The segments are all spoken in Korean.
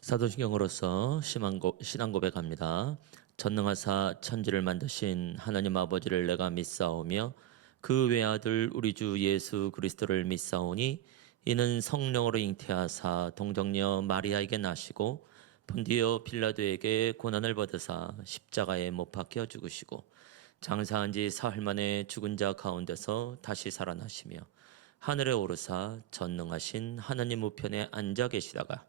사도신경으로서 신앙 고백합니다. 전능하사 천지를 만드신 하나님 아버지를 내가 믿사오며 그 외아들 우리 주 예수 그리스도를 믿사오니 이는 성령으로 잉태하사 동정녀 마리아에게 나시고 본디오 빌라도에게 고난을 받으사 십자가에 못 박혀 죽으시고 장사한 지 사흘 만에 죽은 자 가운데서 다시 살아나시며 하늘에 오르사 전능하신 하나님 우편에 앉아 계시다가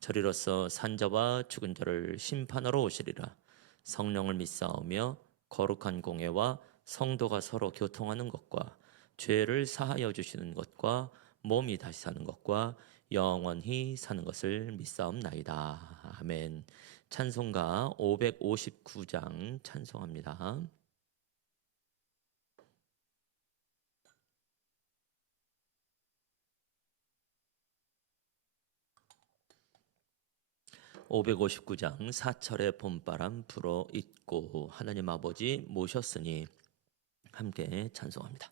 저리로서 산자와 죽은 자를 심판하러 오시리라. 성령을 믿사오며 거룩한 공예와 성도가 서로 교통하는 것과 죄를 사하여 주시는 것과 몸이 다시 사는 것과 영원히 사는 것을 믿사옵나이다. 아멘. 찬송가 559장 찬송합니다. 559장 사철의 봄바람 불어 있고 하나님 아버지 모셨으니 함께 찬송합니다.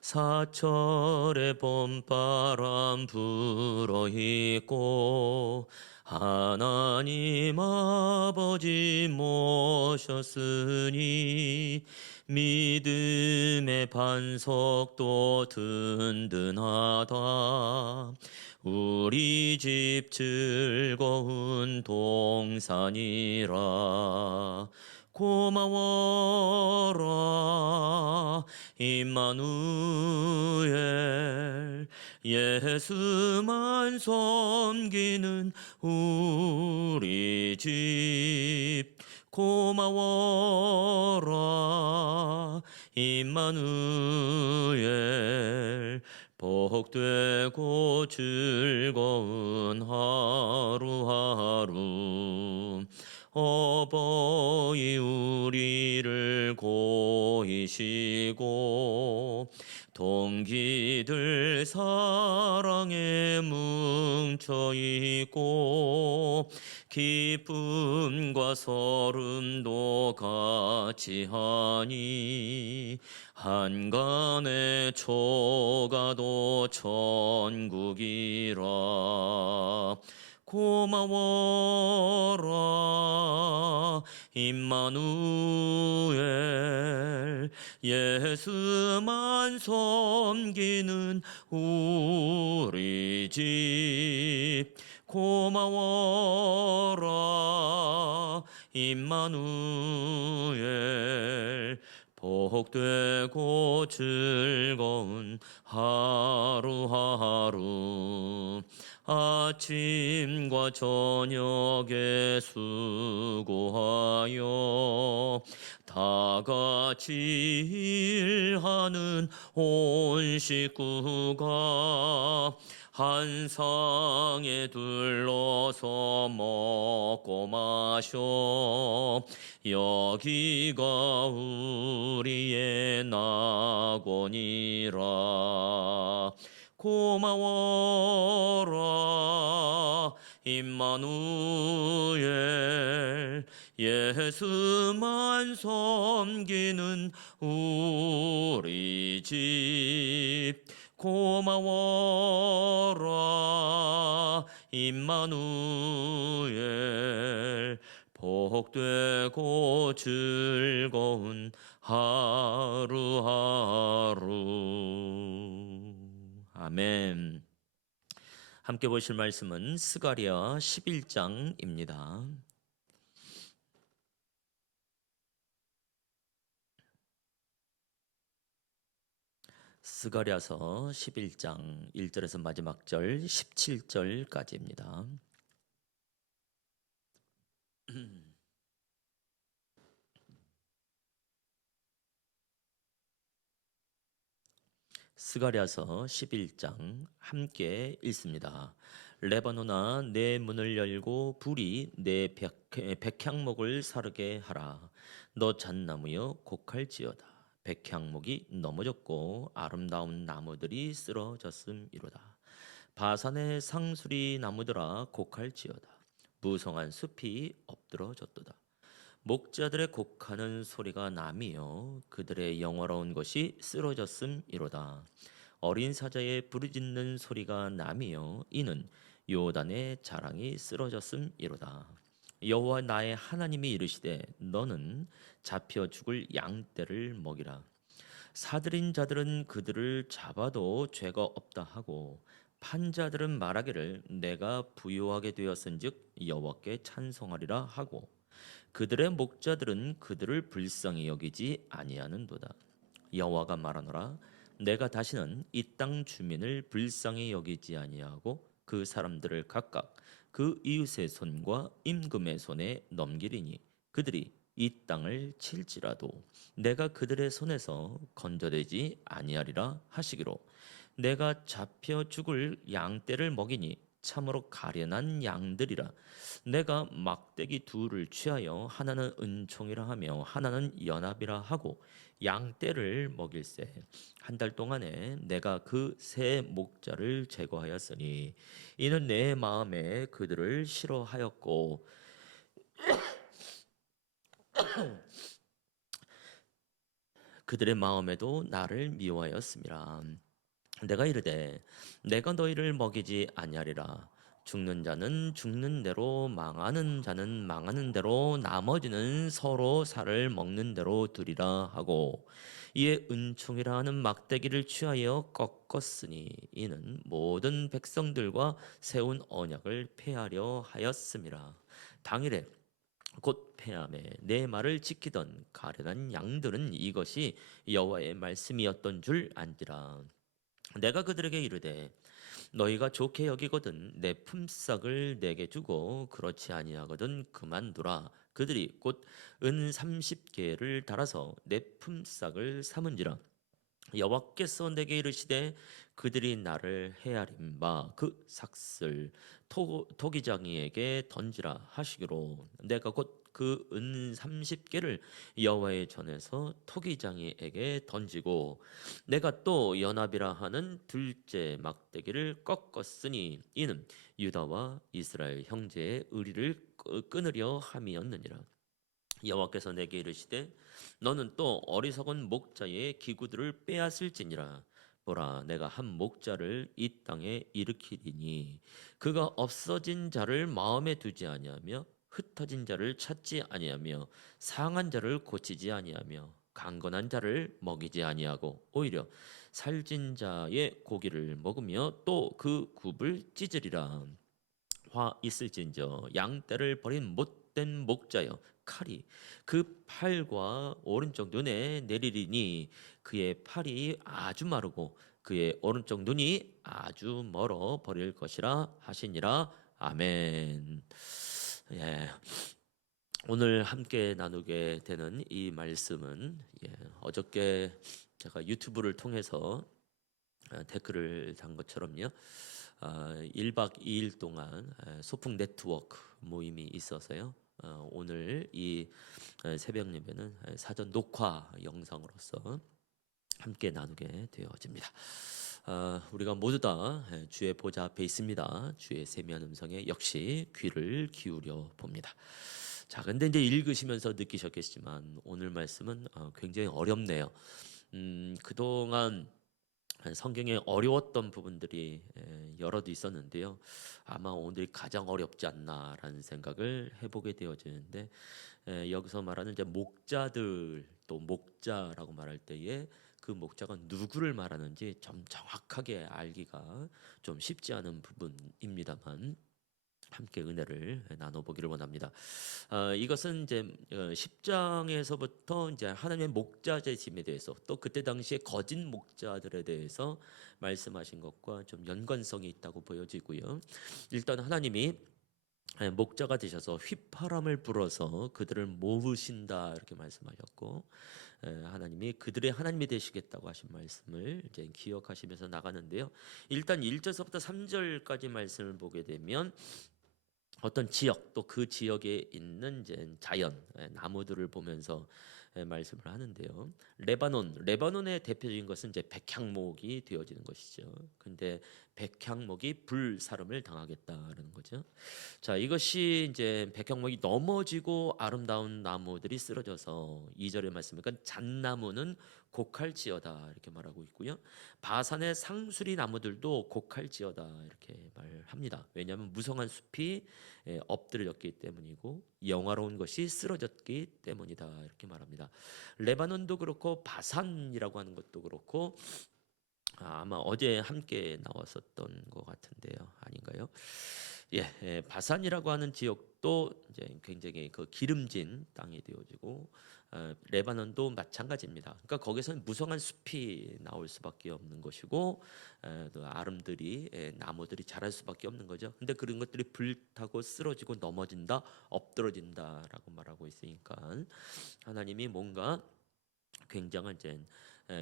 사철의 봄바람 불어 있고 하나님 아버지 모셨으니 믿음의 반석도 든든하다. 우리 집 즐거운 동산이라. 고마워라 임마누엘. 예수만 섬기는 우리 집. 고마워라 임마누엘. 복되고 즐거운 하루하루. 어버이 우리를 고이시고 동기들 사랑에 뭉쳐있고 기쁨과 서름도 같이 하니 한간의 초가도 천국이라. 고마워라 임마누엘. 예수만 섬기는 우리 집. 고마워라 임마누엘. 복되고 즐거운 하루하루. 아침과 저녁에 수고하여 다같이 일하는 온 식구가 한 상에 둘러서 먹고 마셔. 여기가 우리의 낙원이라. 고마워라 임마누엘. 예수만 섬기는 우리 집. 고마워라 임마누엘. 복되고 즐거운 하루하루. 아멘. 함께 보실 말씀은 스가랴 11장입니다. 스가랴서 11장 1절에서 마지막 절 17절까지입니다. 스가랴서 11장 함께 읽습니다. 레바논아 내 문을 열고 불이 내 백향목을 사르게 하라. 너 잣나무여 곡할지어다. 백향목이 넘어졌고 아름다운 나무들이 쓰러졌음이로다. 바산의 상수리 나무들아 곡할지어다. 무성한 숲이 엎드러졌도다. 목자들의 곡하는 소리가 나며 그들의 영화로운 것이 쓰러졌음이로다. 어린 사자의 부르짖는 소리가 나며 이는 요단의 자랑이 쓰러졌음이로다. 여호와 나의 하나님이 이르시되 너는 잡혀 죽을 양떼를 먹이라. 사들인 자들은 그들을 잡아도 죄가 없다 하고 판자들은 말하기를 내가 부요하게 되었은즉 여호와께 찬송하리라 하고 그들의 목자들은 그들을 불쌍히 여기지 아니하는도다. 여호와가 말하노라 내가 다시는 이 땅 주민을 불쌍히 여기지 아니하고 그 사람들을 각각 그 이웃의 손과 임금의 손에 넘기리니 그들이 이 땅을 칠지라도 내가 그들의 손에서 건져내지 아니하리라 하시기로 내가 잡혀 죽을 양떼를 먹이니 참으로 가련한 양들이라. 내가 막대기 둘을 취하여 하나는 은총이라 하며 하나는 연합이라 하고 양떼를 먹일세. 한 달 동안에 내가 그 세 목자를 제거하였으니 이는 내 마음에 그들을 싫어하였고 그들의 마음에도 나를 미워하였음이라. 내가 이르되 내가 너희를 먹이지 아니하리라. 죽는 자는 죽는 대로 망하는 자는 망하는 대로 나머지는 서로 살을 먹는 대로 두리라 하고 이에 은총이라 하는 막대기를 취하여 꺾었으니 이는 모든 백성들과 세운 언약을 폐하려 하였음이라. 당일에 곧 폐함에 내 말을 지키던 가련한 양들은 이것이 여호와의 말씀이었던 줄 안지라. 내가 그들에게 이르되 너희가 좋게 여기거든 내 품삯을 내게 주고 그렇지 아니하거든 그만두라. 그들이 곧 은 30개를 달아서 내 품삯을 삼은지라. 여호와께서 내게 이르시되 그들이 나를 헤아린 바 그 삭슬 토기장이에게 던지라 하시기로 내가 곧 그 은 30개를 여호와의 전에서 토기장이에게 던지고 내가 또 연합이라 하는 둘째 막대기를 꺾었으니 이는 유다와 이스라엘 형제의 의리를 끊으려 함이었느니라. 여호와께서 내게 이르시되 너는 또 어리석은 목자의 기구들을 빼앗을지니라. 보라 내가 한 목자를 이 땅에 일으키리니 그가 없어진 자를 마음에 두지 아니하며 흩어진 자를 찾지 아니하며 상한 자를 고치지 아니하며 강건한 자를 먹이지 아니하고 오히려 살찐 자의 고기를 먹으며 또 그 굽을 찢으리라. 화 있을진저 양떼를 버린 못된 목자여 칼이 그 팔과 오른쪽 눈에 내리리니 그의 팔이 아주 마르고 그의 오른쪽 눈이 아주 멀어 버릴 것이라 하시니라. 아멘. 예. 오늘 함께 나누게 되는 이 말씀은 어저께 제가 유튜브를 통해서 댓글을 단 것처럼요. 1박 2일 동안 소풍 네트워크 모임이 있어서요. 오늘 이 새벽 예배는 사전 녹화 영상으로서 함께 나누게 되어집니다. 우리가 모두 다 주의 보좌 앞에 있습니다. 주의 세미한 음성에 역시 귀를 기울여 봅니다. 자, 근데 이제 읽으시면서 느끼셨겠지만 오늘 말씀은 굉장히 어렵네요. 그동안 성경에 어려웠던 부분들이 여럿 있었는데요. 아마 오늘이 가장 어렵지 않나라는 생각을 해보게 되어지는데 여기서 말하는 이제 목자들 또 목자라고 말할 때에 그 목자가 누구를 말하는지 좀 정확하게 알기가 좀 쉽지 않은 부분입니다만 함께 은혜를 나눠보기를 원합니다. 이것은 이제 10장에서부터 이제 하나님의 목자재심에 대해서 또 그때 당시에 거짓 목자들에 대해서 말씀하신 것과 좀 연관성이 있다고 보여지고요. 일단 하나님이 목자가 되셔서 휘파람을 불어서 그들을 모으신다 이렇게 말씀하셨고 하나님이 그들의 하나님이 되시겠다고 하신 말씀을 이제 기억하시면서 나가는데요. 일단 1절서부터 3절까지 말씀을 보게 되면 어떤 지역 또 그 지역에 있는 이제 자연 나무들을 보면서 말씀을 하는데요. 레바논의 대표적인 것은 이제 백향목이 되어지는 것이죠. 근데 백향목이 불사름을 당하겠다라는 거죠. 자, 이것이 이제 백향목이 넘어지고 아름다운 나무들이 쓰러져서 2절의 말씀, 그러니까 잣나무는 곡할지어다 이렇게 말하고 있고요. 바산의 상수리 나무들도 곡할지어다 이렇게 말합니다. 왜냐하면 무성한 숲이 엎드려졌기 때문이고 영화로운 것이 쓰러졌기 때문이다 이렇게 말합니다. 레바논도 그렇고 바산이라고 하는 것도 그렇고 아마 어제 함께 나왔었던 것 같은데요. 아닌가요? 바산이라고 하는 지역도 이제 굉장히 그 기름진 땅이 되어지고 레바논도 마찬가지입니다. 그러니까 거기서는 무성한 숲이 나올 수밖에 없는 것이고 또 아름들이 나무들이 자랄 수밖에 없는 거죠. 근데 그런 것들이 불타고 쓰러지고 넘어진다, 엎드러진다라고 말하고 있으니까 하나님이 뭔가 굉장한 이제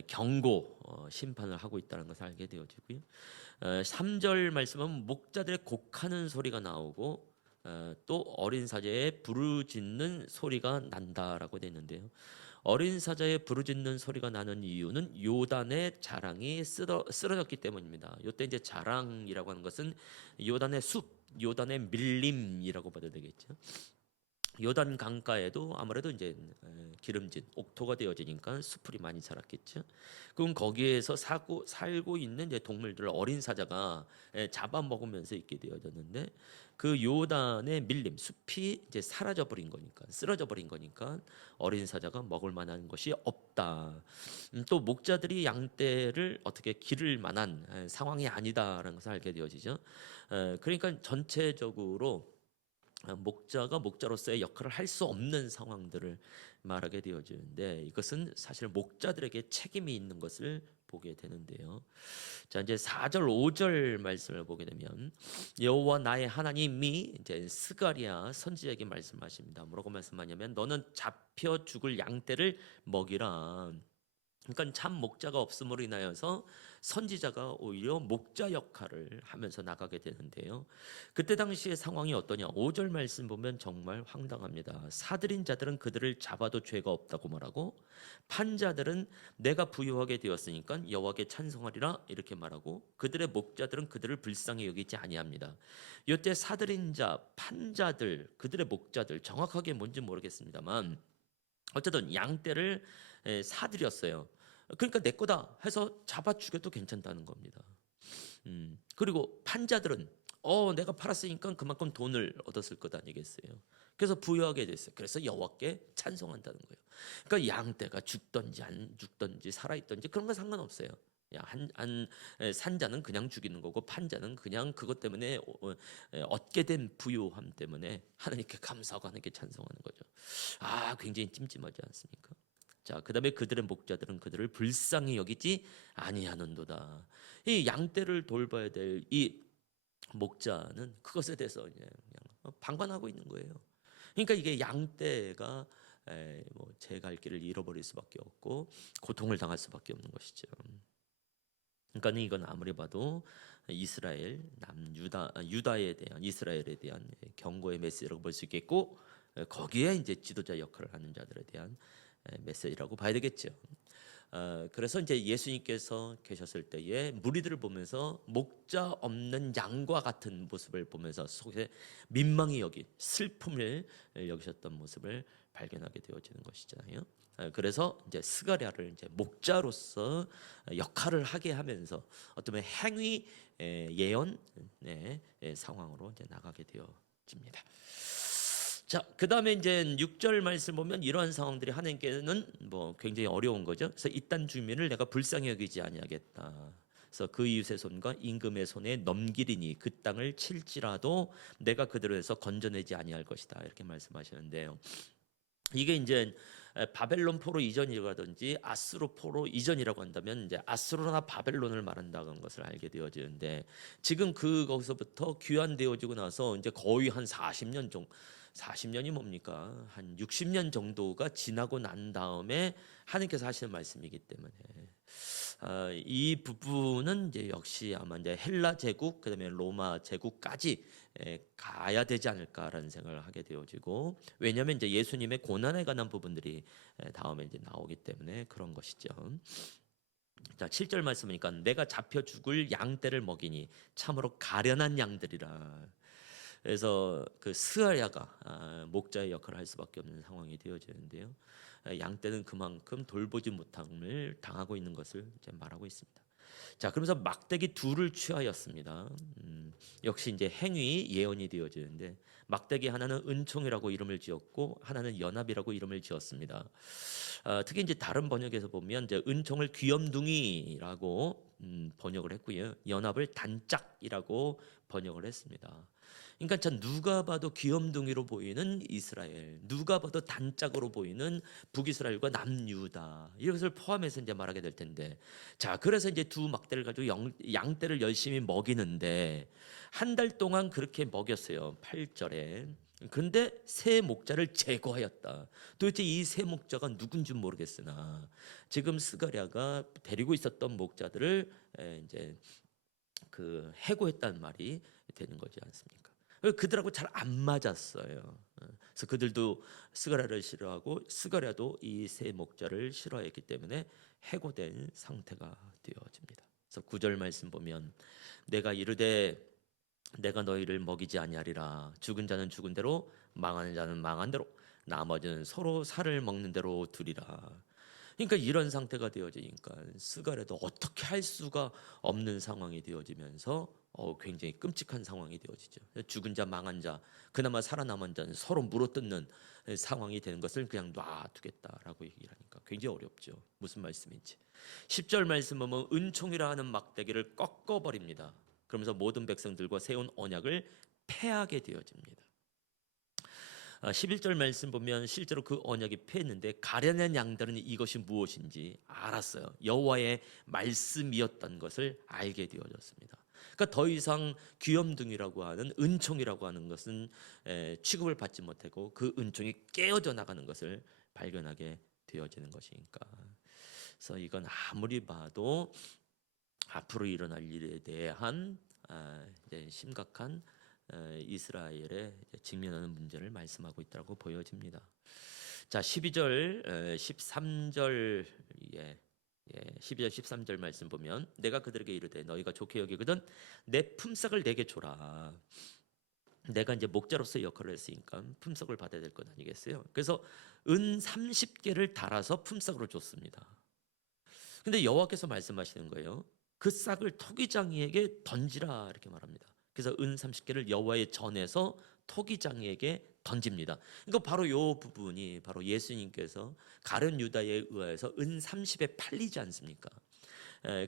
경고 심판을 하고 있다는 것을 알게 되어지고요. 3절 말씀은 목자들의 곡하는 소리가 나오고 또 어린 사자의 부르짖는 소리가 난다라고 되어 있는데요. 어린 사자의 부르짖는 소리가 나는 이유는 요단의 자랑이 쓰러졌기 때문입니다. 이때 이제 자랑이라고 하는 것은 요단의 숲, 요단의 밀림이라고 봐도 되겠죠. 요단 강가에도 아무래도 이제 기름진 옥토가 되어지니까 수풀이 많이 자랐겠죠. 그럼 거기에서 살고 있는 이제 동물들을 어린 사자가 잡아먹으면서 있게 되어졌는데 그 요단의 밀림 숲이 이제 사라져 버린 거니까 쓰러져 버린 거니까 어린 사자가 먹을 만한 것이 없다. 또 목자들이 양떼를 어떻게 기를 만한 상황이 아니다라는 것을 알게 되어지죠. 그러니까 전체적으로 목자가 목자로서의 역할을 할 수 없는 상황들을 말하게 되어지는데 이것은 사실 목자들에게 책임이 있는 것을 보게 되는데요. 자, 이제 4절 5절 말씀을 보게 되면 여호와 나의 하나님이 이제 스가랴 선지자에게 말씀하십니다. 뭐라고 말씀하냐면 너는 잡혀 죽을 양떼를 먹이라. 그러니까 참 목자가 없음으로 인하여서 선지자가 오히려 목자 역할을 하면서 나가게 되는데요. 그때 당시의 상황이 어떠냐? 5절 말씀 보면 정말 황당합니다. 사들인 자들은 그들을 잡아도 죄가 없다고 말하고 판자들은 내가 부유하게 되었으니까 여호와께 찬송하리라 이렇게 말하고 그들의 목자들은 그들을 불쌍히 여기지 아니합니다. 이때 사들인 자, 판자들, 그들의 목자들 정확하게 뭔지 모르겠습니다만 어쨌든 양떼를 사들였어요. 그러니까 내 거다 해서 잡아 죽여도 괜찮다는 겁니다. 그리고 판자들은 내가 팔았으니까 그만큼 돈을 얻었을 것 아니겠어요. 그래서 부유하게 됐어요. 그래서 여호와께 찬송한다는 거예요. 그러니까 양떼가 죽든지 안 죽든지 살아있든지 그런 건 상관없어요. 산자는 그냥 죽이는 거고 판자는 그냥 그것 때문에 얻게 된 부유함 때문에 하나님께 감사하고 하나님께 찬송하는 거죠. 굉장히 찜찜하지 않습니까? 자, 그다음에 그들의 목자들은 그들을 불쌍히 여기지 아니하는도다. 이 양떼를 돌봐야 될 이 목자는 그것에 대해서 그냥 방관하고 있는 거예요. 그러니까 이게 양떼가 제 갈 길을 잃어버릴 수밖에 없고 고통을 당할 수밖에 없는 것이죠. 그러니까 이건 아무리 봐도 이스라엘 유다에 대한 이스라엘에 대한 경고의 메시지라고 볼 수 있겠고 거기에 이제 지도자 역할을 하는 자들에 대한 메시지라고 봐야 되겠죠. 그래서 이제 예수님께서 계셨을 때에 무리들을 보면서 목자 없는 양과 같은 모습을 보면서 속에 민망히 여기 슬픔을 여기셨던 모습을 발견하게 되어지는 것이잖아요. 그래서 이제 스가랴를 이제 목자로서 역할을 하게 하면서 어떤 행위 예언 상황으로 이제 나가게 되어집니다. 자, 그다음에 이제 6절 말씀 보면 이러한 상황들이 하나님께는 굉장히 어려운 거죠. 그래서 이딴 주민을 내가 불쌍히 여기지 아니하겠다. 그래서 그 이웃의 손과 임금의 손에 넘기리니 그 땅을 칠지라도 내가 그들에서 건져내지 아니할 것이다. 이렇게 말씀하시는데요. 이게 이제 바벨론 포로 이전이라든지 아수르 포로 이전이라고 한다면 이제 아수르나 바벨론을 말한다는 것을 알게 되어지는데 지금 거기서부터 귀환되어지고 나서 이제 거의 한 40년 정도 40년이 뭡니까? 한 60년 정도가 지나고 난 다음에 하나님께서 하시는 말씀이기 때문에 이 부분은 이제 역시 아마 이제 헬라 제국 그다음에 로마 제국까지 가야 되지 않을까라는 생각을 하게 되어지고 왜냐하면 이제 예수님의 고난에 관한 부분들이 다음에 이제 나오기 때문에 그런 것이죠. 자, 7절 말씀이니까 내가 잡혀 죽을 양떼를 먹이니 참으로 가련한 양들이라. 그래서 그 스가랴가 목자의 역할을 할 수밖에 없는 상황이 되어지는데요. 양떼는 그만큼 돌보지 못함을 당하고 있는 것을 이제 말하고 있습니다. 자, 그러면서 막대기 둘을 취하였습니다. 역시 이제 행위 예언이 되어지는데 막대기 하나는 은총이라고 이름을 지었고 하나는 연합이라고 이름을 지었습니다. 특히 이제 다른 번역에서 보면 이제 은총을 귀염둥이라고 번역을 했고요, 연합을 단짝이라고 번역을 했습니다. 그러니까 참 누가 봐도 귀염둥이로 보이는 이스라엘, 누가 봐도 단짝으로 보이는 북이스라엘과 남유다, 이것을 포함해서 이제 말하게 될 텐데, 자, 그래서 이제 두 막대를 가지고 양떼를 열심히 먹이는데 한 달 동안 그렇게 먹였어요. 8절에. 근데 새 목자를 제거하였다. 도대체 이 새 목자가 누군지 모르겠으나 지금 스가랴가 데리고 있었던 목자들을 이제 그 해고했다는 말이 되는 거지 않습니까? 그들하고 잘 안 맞았어요. 그래서 그들도 스가랴를 싫어하고 스가랴도 이 새 목자를 싫어했기 때문에 해고된 상태가 되어집니다. 그래서 9절 말씀 보면 내가 이르되 내가 너희를 먹이지 아니하리라. 죽은 자는 죽은 대로 망하는 자는 망한 대로 나머지는 서로 살을 먹는 대로 두리라. 그러니까 이런 상태가 되어지니까 스가랴도 어떻게 할 수가 없는 상황이 되어지면서 굉장히 끔찍한 상황이 되어지죠. 죽은 자 망한 자 그나마 살아남은 자는 서로 물어뜯는 상황이 되는 것을 그냥 놔두겠다라고 얘기를 하니까 굉장히 어렵죠. 무슨 말씀인지. 10절 말씀 보면 은총이라 하는 막대기를 꺾어버립니다. 그러면서 모든 백성들과 세운 언약을 폐하게 되어집니다. 11절 말씀 보면 실제로 그 언약이 폐했는데 가련한 양들은 이것이 무엇인지 알았어요. 여호와의 말씀이었던 것을 알게 되어졌습니다. 그러니까 더 이상 귀염둥이라고 하는 은총이라고 하는 것은 취급을 받지 못하고 그 은총이 깨어져 나가는 것을 발견하게 되어지는 것이니까. 그래서 이건 아무리 봐도 앞으로 일어날 일에 대한 이제 심각한 이스라엘에 직면하는 문제를 말씀하고 있다고 보여집니다. 자, 12절, 13절, 12절, 13절 말씀 보면 내가 그들에게 이르되 너희가 좋게 여기거든 내 품삯을 내게 줘라. 내가 이제 목자로서의 역할을 했으니까 품삯을 받아야 될 것 아니겠어요? 그래서 은 30개를 달아서 품삯으로 줬습니다. 근데 여호와께서 말씀하시는 거예요. 그 싹을 토기장이에게 던지라 이렇게 말합니다. 그래서 은 30개를 여호와의 전에서 토기장이에게 던집니다. 그러니까 바로 요 부분이 바로 예수님께서 가룟 유다에 의해서 은 30에 팔리지 않습니까?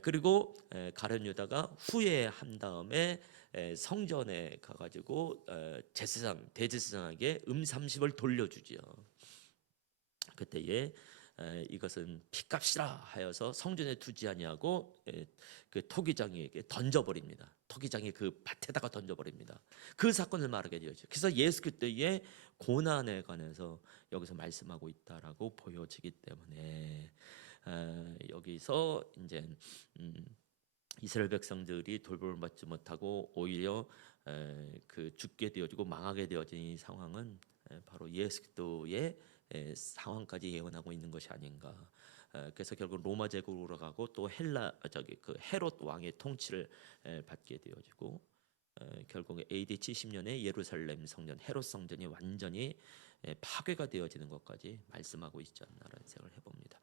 그리고 가룟 유다가 후회한 다음에 성전에 가가지고 제사장 대제사장에게 30을 돌려주지요. 그때에 이것은 피값이라 하여서 성전에 두지 아니하고 그 토기장이에게 던져버립니다. 토기장이 그 밭에다가 던져버립니다. 그 사건을 말하게 되죠. 그래서 예수 그리스도의 고난에 관해서 여기서 말씀하고 있다라고 보여지기 때문에 여기서 이제 이스라엘 백성들이 돌봄을 받지 못하고 오히려 그 죽게 되어지고 망하게 되어진 이 상황은 바로 예수 그리스도의 상황까지 예언하고 있는 것이 아닌가. 그래서 결국 로마 제국으로 가고 또 그 헤롯 왕의 통치를 받게 되어지고 결국 AD 70년에 예루살렘 성전 헤롯 성전이 완전히 파괴가 되어지는 것까지 말씀하고 있지 않나라는 생각을 해봅니다.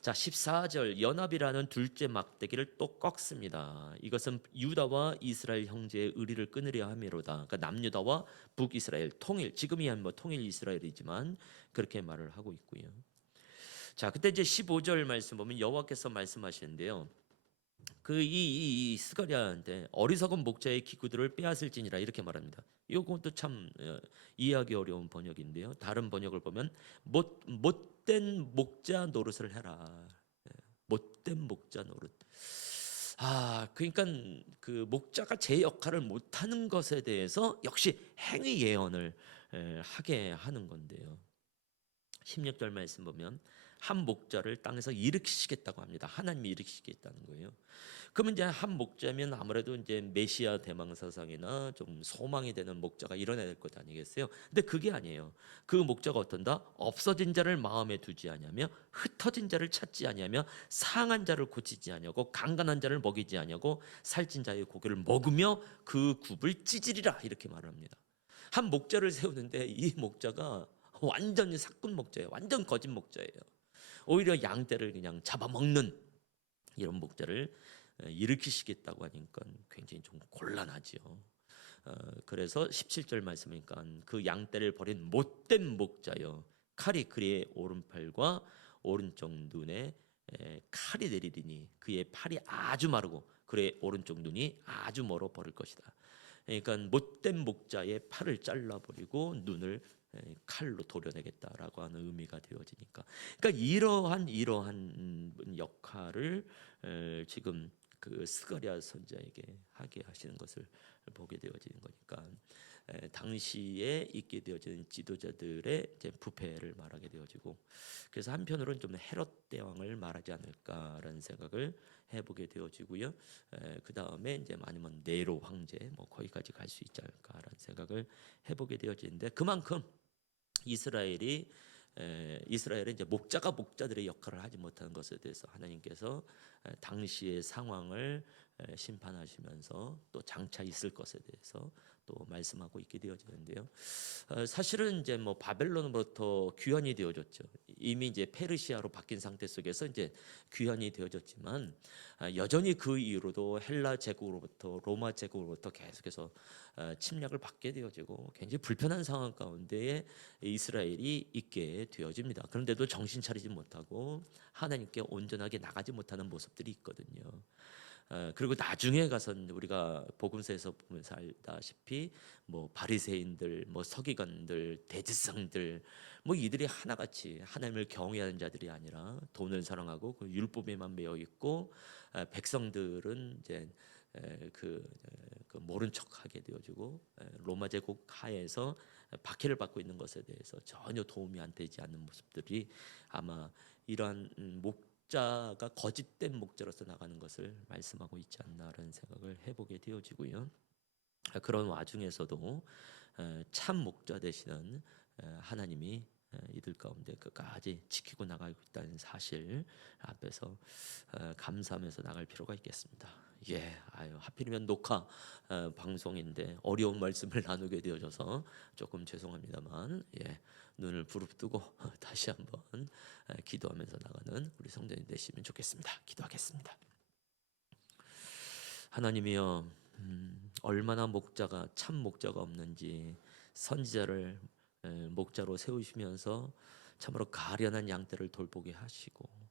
자, 14절 연합이라는 둘째 막대기를 또 꺾습니다. 이것은 유다와 이스라엘 형제의 의리를 끊으려 함이로다. 그러니까 남유다와 북이스라엘 통일, 지금이야 뭐 통일 이스라엘이지만 그렇게 말을 하고 있고요. 자, 그때 이제 15절 말씀 보면 여호와께서 말씀하시는데요. 그 이 스가랴한테 어리석은 목자의 기구들을 빼앗을지니라 이렇게 말합니다. 이것도 참 이해하기 어려운 번역인데요. 다른 번역을 보면 못된 목자 노릇을 해라. 못된 목자 노릇. 그러니까 그 목자가 제 역할을 못하는 것에 대해서 역시 행위 예언을 하게 하는 건데요. 16절 말씀 보면 한 목자를 땅에서 일으키시겠다고 합니다. 하나님이 일으키시겠다는 거예요. 그러면 이제 한 목자면 아무래도 이제 메시아 대망사상이나 좀 소망이 되는 목자가 일어나야 될 것 아니겠어요? 근데 그게 아니에요. 그 목자가 어떤다? 없어진 자를 마음에 두지 아니하며 흩어진 자를 찾지 아니하며 상한 자를 고치지 아니하고 강간한 자를 먹이지 아니하고 살찐 자의 고기를 먹으며 그 굽을 찢으리라 이렇게 말을 합니다. 한 목자를 세우는데 이 목자가 완전히 사꾼 목자예요. 완전 거짓 목자예요. 오히려 양떼를 그냥 잡아먹는 이런 목자를 일으키시겠다고 하니까 굉장히 좀 곤란하죠. 그래서 17절 말씀이니까 그 양떼를 버린 못된 목자여 칼이 그의 오른팔과 오른쪽 눈에 칼이 내리리니 그의 팔이 아주 마르고 그의 오른쪽 눈이 아주 멀어 버릴 것이다. 그러니까 못된 목자의 팔을 잘라버리고 눈을 칼로 도려내겠다라고 하는 의미가 되어지니까, 그러니까 이러한 역할을 지금 그 스가랴 선지자에게 하게 하시는 것을 보게 되어지는 거니까, 당시에 있게 되어지는 지도자들의 이제 부패를 말하게 되어지고, 그래서 한편으로는 좀 헤롯 대왕을 말하지 않을까라는 생각을 해보게 되어지고요. 그 다음에 이제 아니면 네로 황제 뭐 거기까지 갈 수 있지 않을까라는 생각을 해보게 되어지는데, 그만큼 이스라엘은 이제 목자들의 역할을 하지 못하는 것에 대해서 하나님께서 당시의 상황을 심판하시면서 또 장차 있을 것에 대해서 또 말씀하고 있게 되어지는데요. 사실은 이제 뭐 바벨론으로부터 귀환이 되어졌죠. 이미 이제 페르시아로 바뀐 상태 속에서 이제 귀환이 되어졌지만, 여전히 그 이후로도 헬라 제국으로부터 로마 제국으로부터 계속해서 침략을 받게 되어지고 굉장히 불편한 상황 가운데에 이스라엘이 있게 되어집니다. 그런데도 정신 차리지 못하고 하나님께 온전하게 나가지 못하는 모습들이 있거든요. 그리고 나중에 가서 우리가 복음서에서 보면서 알다시피 뭐 바리새인들, 뭐 서기관들, 대제사장들, 뭐 이들이 하나같이 하나님을 경외하는 자들이 아니라 돈을 사랑하고 그 율법에만 매여 있고, 백성들은 이제 그 모른 척하게 되어지고 로마 제국 하에서 박해를 받고 있는 것에 대해서 전혀 도움이 안 되지 않는 모습들이 아마 이러한 목자가 거짓된 목자로서 나가는 것을 말씀하고 있지 않나라는 생각을 해보게 되어지고요. 그런 와중에서도 참 목자 되시는 하나님이 이들 가운데 끝까지 지키고 나가고 있다는 사실 앞에서 감사하면서 나갈 필요가 있겠습니다. 하필이면 녹화 방송인데 어려운 말씀을 나누게 되어져서 조금 죄송합니다만, 눈을 부릅뜨고 다시 한번 기도하면서 나가는 우리 성도님 되시면 좋겠습니다. 기도하겠습니다. 하나님이여, 얼마나 참 목자가 없는지 선지자를 목자로 세우시면서 참으로 가련한 양떼를 돌보게 하시고,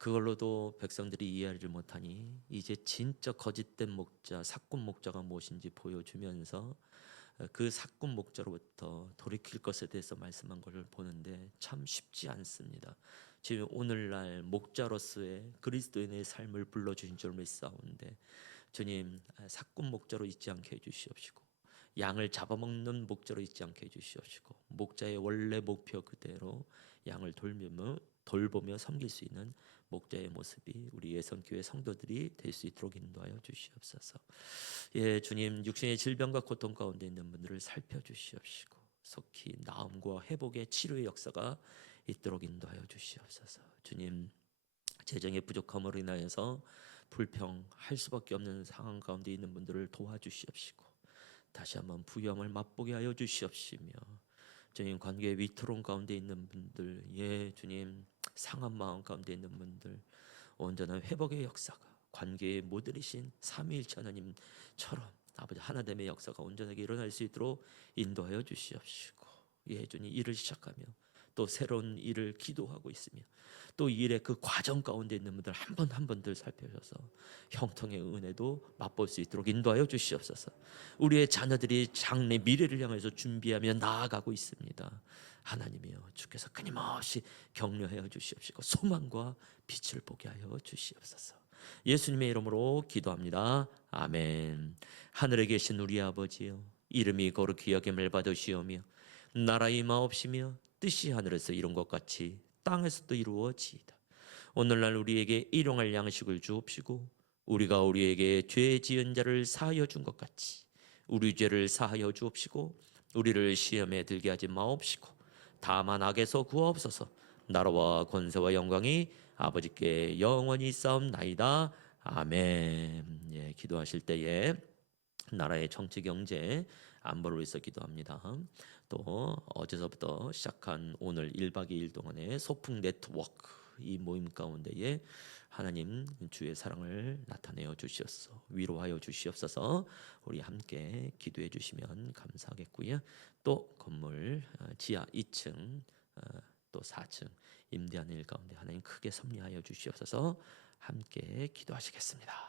그걸로도 백성들이 이해하지 못하니 이제 진짜 거짓된 목자, 사꾼 목자가 무엇인지 보여주면서 그 사꾼 목자로부터 돌이킬 것에 대해서 말씀한 것을 보는데 참 쉽지 않습니다. 지금 오늘날 목자로서의 그리스도인의 삶을 불러주신 줄 믿사오는데, 주님, 사꾼 목자로 있지 않게 해주시옵시고 양을 잡아먹는 목자로 있지 않게 해주시옵시고 목자의 원래 목표 그대로 양을 돌보며 섬길 수 있는 목자의 모습이 우리 예선교회 성도들이 될 수 있도록 인도하여 주시옵소서. 주님, 육신의 질병과 고통 가운데 있는 분들을 살펴주시옵시고 속히 나음과 회복의 치료의 역사가 있도록 인도하여 주시옵소서. 주님, 재정의 부족함으로 인하여서 불평할 수밖에 없는 상황 가운데 있는 분들을 도와주시옵시고 다시 한번 부영을 맛보게 하여 주시옵시며, 주님, 관계의 위태로움 가운데 있는 분들, 주님, 상한 마음 가운데 있는 분들 온전한 회복의 역사가 관계의 모델이신 삼위일체 하나님처럼 아버지 하나됨의 역사가 온전하게 일어날 수 있도록 인도하여 주시옵시고, 주님, 일을 시작하며 또 새로운 일을 기도하고 있으며 또 일의 그 과정 가운데 있는 분들 한 번 한 번들 살펴셔서 형통의 은혜도 맛볼 수 있도록 인도하여 주시옵소서. 우리의 자녀들이 장래 미래를 향해서 준비하며 나아가고 있습니다. 하나님이여, 주께서 끊임없이 격려하여 주시옵시고 소망과 빛을 보게 하여 주시옵소서. 예수님의 이름으로 기도합니다. 아멘. 하늘에 계신 우리 아버지여, 이름이 거룩히 여김을 받으시오며 나라의 마옵시며 뜻이 하늘에서 이룬 것 같이 땅에서도 이루어지이다. 오늘날 우리에게 일용할 양식을 주옵시고 우리가 우리에게 죄 지은 자를 사하여 준 것 같이 우리 죄를 사하여 주옵시고 우리를 시험에 들게 하지 마옵시고 다만 악에서 구하옵소서. 나라와 권세와 영광이 아버지께 영원히 싸움나이다. 아멘. 기도하실 때에 나라의 정치, 경제, 안보를 위해서 기도합니다. 또 어제서부터 시작한 오늘 1박 2일 동안의 소풍 네트워크 이 모임 가운데에 하나님 주의 사랑을 나타내어 주시옵소서, 위로하여 주시옵소서. 우리 함께 기도해 주시면 감사하겠고요. 또 건물 지하 2층 또 4층 임대하는 일 가운데 하나님 크게 섭리하여 주시옵소서. 함께 기도하시겠습니다.